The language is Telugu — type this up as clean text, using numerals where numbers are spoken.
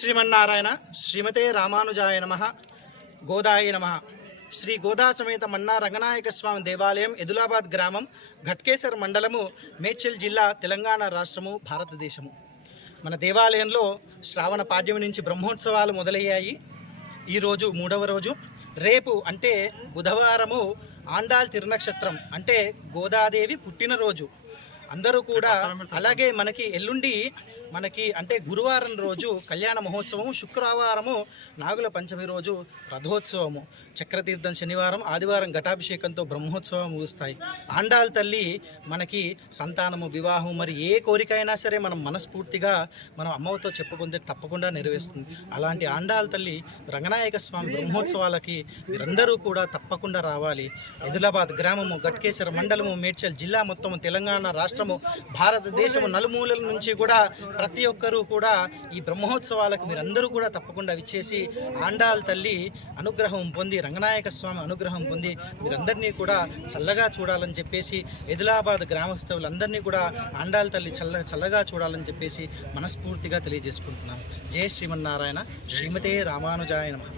శ్రీమన్నారాయణ శ్రీమతే రామానుజాయ నమః గోదాయ నమః. శ్రీ గోదా సమేత మన్నా రంగనాయక స్వామి దేవాలయం ఎదులాబాద్ గ్రామం ఘట్కేసర్ మండలము మేడ్చల్ జిల్లా తెలంగాణ రాష్ట్రము భారతదేశము. మన దేవాలయంలో శ్రావణ పాడ్యమి నుంచి బ్రహ్మోత్సవాలు మొదలయ్యాయి. ఈరోజు 3వ రోజు. రేపు అంటే బుధవారము ఆండాల్ తిరునక్షత్రం అంటే గోదాదేవి పుట్టినరోజు. అందరూ కూడా అలాగే మనకి ఎల్లుండి అంటే గురువారం రోజు కళ్యాణ మహోత్సవము, శుక్రవారము నాగుల పంచమి రోజు రథోత్సవము, చక్రతీర్థం శనివారం, ఆదివారం ఘటాభిషేకంతో బ్రహ్మోత్సవం ముగుస్తాయి. ఆండాల్ తల్లి మనకి సంతానము, వివాహం, మరి ఏ కోరికైనా సరే మనం మనస్ఫూర్తిగా మనం అమ్మతో చెప్పుకుంటే తప్పకుండా నెరవేరుస్తుంది. అలాంటి ఆండాల్ తల్లి రంగనాయక స్వామి బ్రహ్మోత్సవాలకి మీరందరూ కూడా తప్పకుండా రావాలి. ఎదులాబాద్ గ్రామము, ఘట్కేసర్ మండలము, మేడ్చల్ జిల్లా మొత్తము, తెలంగాణ రాష్ట్రము, భారతదేశము నలుమూలల నుంచి కూడా ప్రతి ఒక్కరూ కూడా ఈ బ్రహ్మోత్సవాలకు మీరందరూ కూడా తప్పకుండా విచ్చేసి ఆండాల్ తల్లి అనుగ్రహం పొంది, రంగనాయక స్వామి అనుగ్రహం పొంది మీరందరినీ కూడా చల్లగా చూడాలని చెప్పేసి, ఎదిలాబాద్ గ్రామస్తులందరినీ కూడా ఆండాల్ తల్లి చల్లగా చూడాలని చెప్పేసి మనస్ఫూర్తిగా తెలియజేసుకుంటున్నాను. జై శ్రీమన్నారాయణ. శ్రీమతే రామానుజాయ నమః.